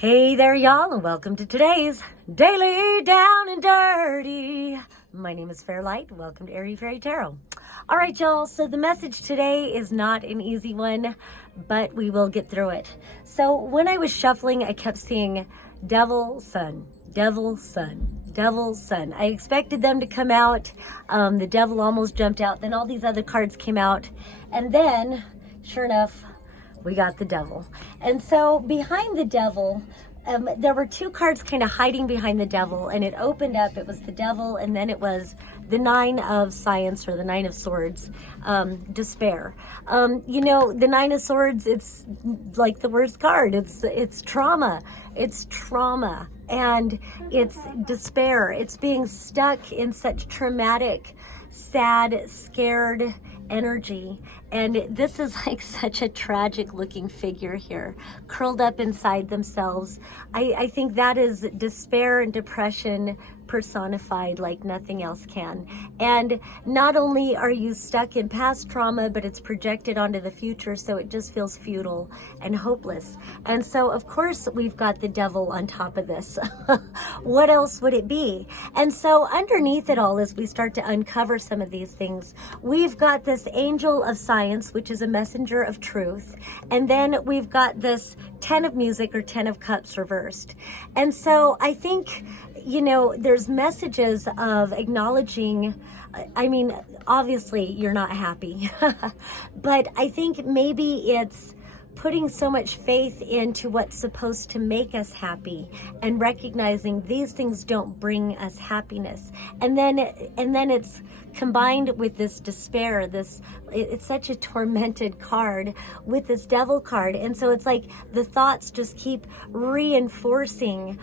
Hey there, y'all, and welcome to today's Daily Down and Dirty. My name is Fairlight. Welcome to Airy Fairy Tarot. All right, y'all, so the message today is not an easy one, but we will get through it. So when I was shuffling, I kept seeing Devil, Sun, Devil, Sun, Devil, Sun. I expected them to come out. The Devil almost jumped out. Then all these other cards came out. And then, sure enough, we got the Devil. And so behind the Devil, there were two cards kind of hiding behind the Devil, and it opened up. It was the Devil, and then it was the Nine of Science, or the Nine of Swords, despair. You know, the Nine of Swords, it's like the worst card. It's trauma. It's trauma, and it's despair. It's being stuck in such traumatic, sad, scared energy. And this is like such a tragic looking figure here, curled up inside themselves. I think that is despair and depression personified like nothing else can. And not only are you stuck in past trauma, but it's projected onto the future, so it just feels futile and hopeless. And so of course we've got the Devil on top of this. What else would it be? And so underneath it all, as we start to uncover some of these things, we've got this Angel of Science, which is a messenger of truth. And then we've got this 10 of Music, or 10 of Cups reversed. And so I think, you know, there's messages of acknowledging, I mean, obviously you're not happy, but I think maybe it's putting so much faith into what's supposed to make us happy and recognizing these things don't bring us happiness. And then it's combined with this despair, it's such a tormented card with this Devil card. And so it's like the thoughts just keep reinforcing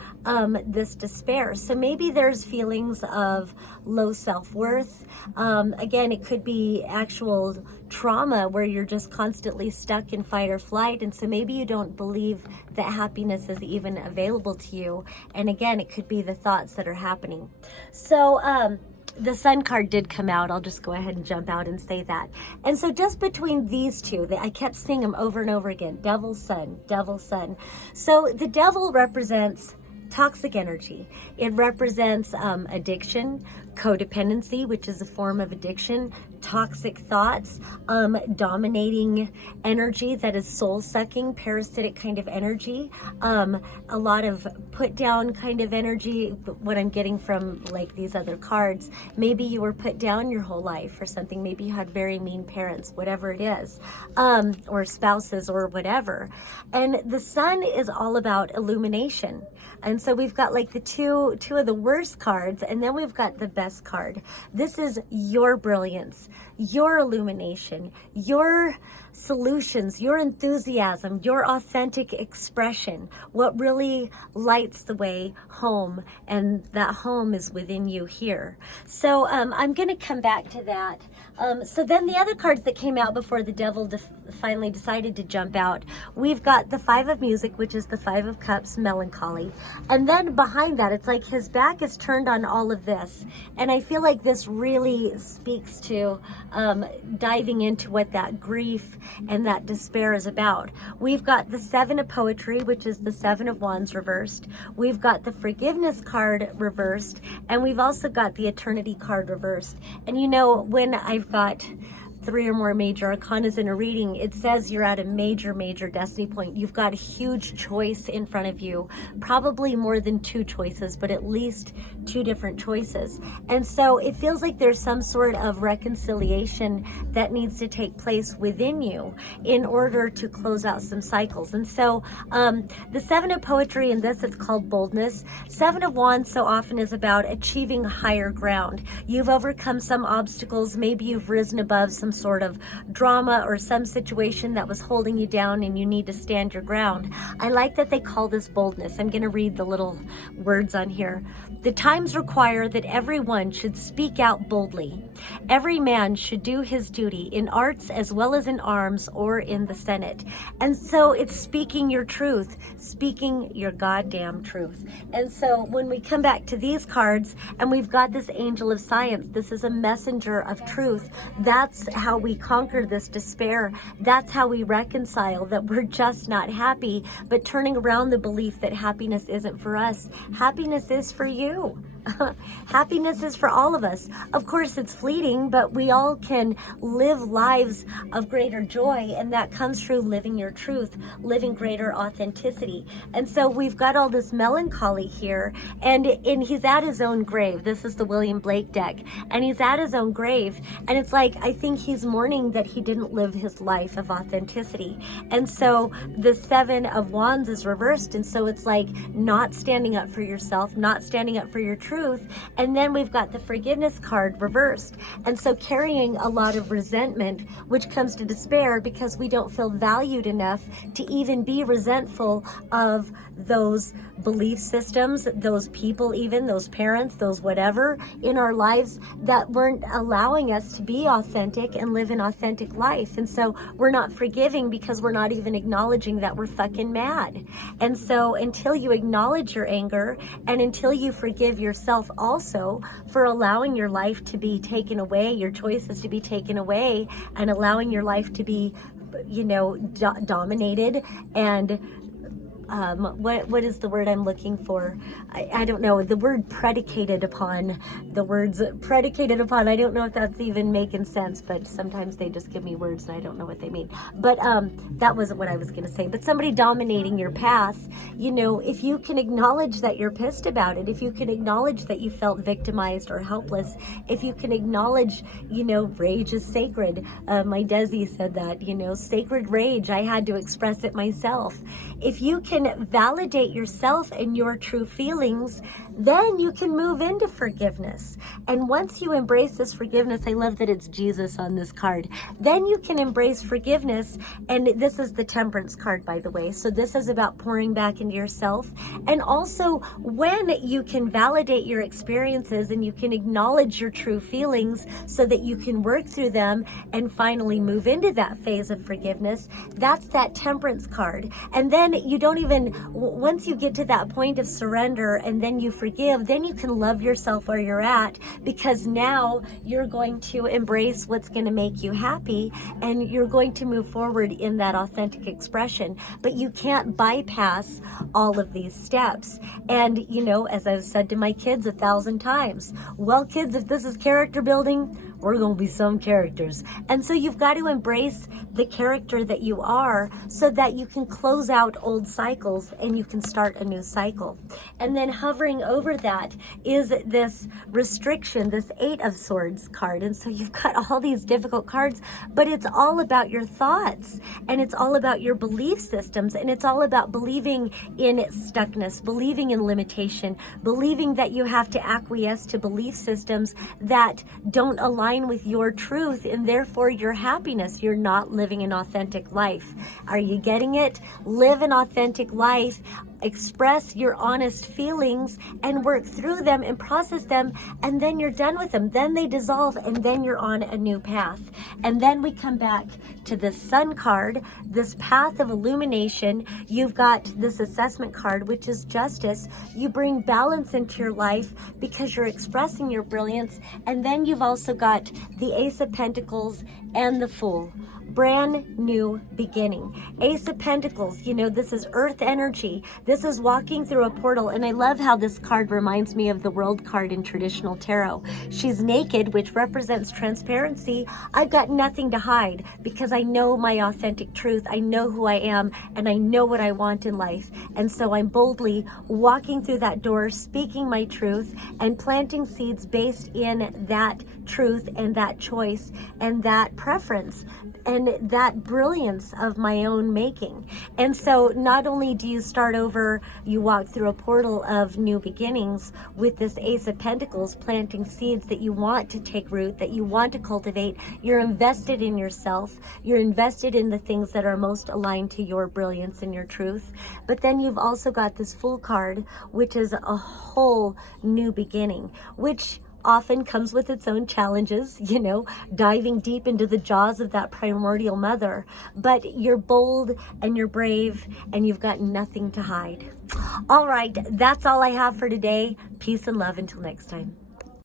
this despair. So maybe there's feelings of low self-worth. Again, it could be actual trauma where you're just constantly stuck in fight or flight, and so maybe you don't believe that happiness is even available to you. And again, it could be the thoughts that are happening. So the Sun card did come out. I'll just go ahead and jump out and say that. And so just between these two, I kept seeing them over and over again. Devil, Sun, Devil, Sun. So the Devil represents toxic energy. It represents addiction, codependency, which is a form of addiction, toxic thoughts, dominating energy that is soul-sucking, parasitic kind of energy, a lot of put-down kind of energy. What I'm getting from like these other cards, maybe you were put down your whole life or something. Maybe you had very mean parents, whatever it is, or spouses or whatever. And the Sun is all about illumination. And so we've got like the two of the worst cards, and then we've got the best card. This is your brilliance, your illumination, your solutions, your enthusiasm, your authentic expression, what really lights the way home, and that home is within you here. So I'm going to come back to that. So then the other cards that came out before the Devil finally decided to jump out, we've got the 5 of Music, which is the 5 of Cups, melancholy. And then behind that, it's like his back is turned on all of this. And I feel like this really speaks to diving into what that grief and that despair is about. We've got the 7 of Poetry, which is the 7 of Wands reversed. We've got the Forgiveness card reversed. And we've also got the Eternity card reversed. And you know, when I've got 3 or more major arcanas in a reading, it says you're at a major destiny point. You've got a huge choice in front of you, probably more than 2 choices, but at least 2 different choices. And so it feels like there's some sort of reconciliation that needs to take place within you in order to close out some cycles. And so the 7 of Poetry, in this it's called boldness. 7 of Wands so often is about achieving higher ground. You've overcome some obstacles. Maybe you've risen above some sort of drama or some situation that was holding you down, and you need to stand your ground. I like that they call this boldness. I'm going to read the little words on here. The times require that everyone should speak out boldly. Every man should do his duty in arts as well as in arms or in the Senate. And so it's speaking your truth, speaking your goddamn truth. And so when we come back to these cards, and we've got this Angel of Science, this is a messenger of truth. That's how we conquer this despair. That's how we reconcile that we're just not happy, but turning around the belief that happiness isn't for us. Happiness is for you. Happiness is for all of us. Of course, it's fleeting, but we all can live lives of greater joy, and that comes through living your truth, living greater authenticity. And so we've got all this melancholy here, and he's at his own grave. This is the William Blake deck, and he's at his own grave, and it's like, I think he's mourning that he didn't live his life of authenticity. And so the Seven of Wands is reversed, and so it's like not standing up for yourself, not standing up for your truth. And then we've got the forgiveness card reversed. And so carrying a lot of resentment, which comes to despair because we don't feel valued enough to even be resentful of those belief systems, those people, even those parents, those whatever in our lives that weren't allowing us to be authentic and live an authentic life. And so we're not forgiving because we're not even acknowledging that we're fucking mad. And so until you acknowledge your anger and until you forgive yourself also for allowing your life to be taken away, your choices to be taken away, and allowing your life to be, dominated and what is the word I'm looking for? I don't know. The word predicated upon, the words predicated upon, I don't know if that's even making sense, but sometimes they just give me words and I don't know what they mean. But that wasn't what I was going to say. But somebody dominating your path, if you can acknowledge that you're pissed about it, if you can acknowledge that you felt victimized or helpless, if you can acknowledge, rage is sacred. My Desi said that, sacred rage, I had to express it myself. If you can validate yourself and your true feelings, then you can move into forgiveness. And once you embrace this forgiveness, I love that it's Jesus on this card, then you can embrace forgiveness. And this is the Temperance card, by the way. So this is about pouring back into yourself. And also when you can validate your experiences and you can acknowledge your true feelings so that you can work through them and finally move into that phase of forgiveness, that's that Temperance card. And then you don't even, once you get to that point of surrender and then you forgive, then you can love yourself where you're at, because now you're going to embrace what's going to make you happy and you're going to move forward in that authentic expression. But you can't bypass all of these steps. And, as I've said to my kids 1,000 times, well, kids, if this is character building, we're going to be some characters. And so you've got to embrace the character that you are so that you can close out old cycles and you can start a new cycle. And then hovering over that is this restriction, this Eight of Swords card. And so you've got all these difficult cards, but it's all about your thoughts and it's all about your belief systems and it's all about believing in stuckness, believing in limitation, believing that you have to acquiesce to belief systems that don't align with your truth and therefore your happiness. You're not living an authentic life. Are you getting it? Live an authentic life. Express your honest feelings and work through them and process them, and then you're done with them. Then they dissolve and then you're on a new path. And then we come back to the Sun card, this path of illumination. You've got this Assessment card, which is justice. You bring balance into your life because you're expressing your brilliance. And then you've also got the Ace of Pentacles and the Fool. Brand new beginning. Ace of Pentacles, this is earth energy. This is walking through a portal. And I love how this card reminds me of the World card in traditional tarot. She's naked, which represents transparency. I've got nothing to hide because I know my authentic truth. I know who I am and I know what I want in life. And so I'm boldly walking through that door, speaking my truth and planting seeds based in that truth and that choice and that preference and that brilliance of my own making. And so not only do you start over, you walk through a portal of new beginnings with this Ace of Pentacles, planting seeds that you want to take root, that you want to cultivate. You're invested in yourself. You're invested in the things that are most aligned to your brilliance and your truth. But then you've also got this Fool card, which is a whole new beginning, which often comes with its own challenges, diving deep into the jaws of that primordial mother. But you're bold and you're brave and you've got nothing to hide. All right, that's all I have for today. Peace and love until next time.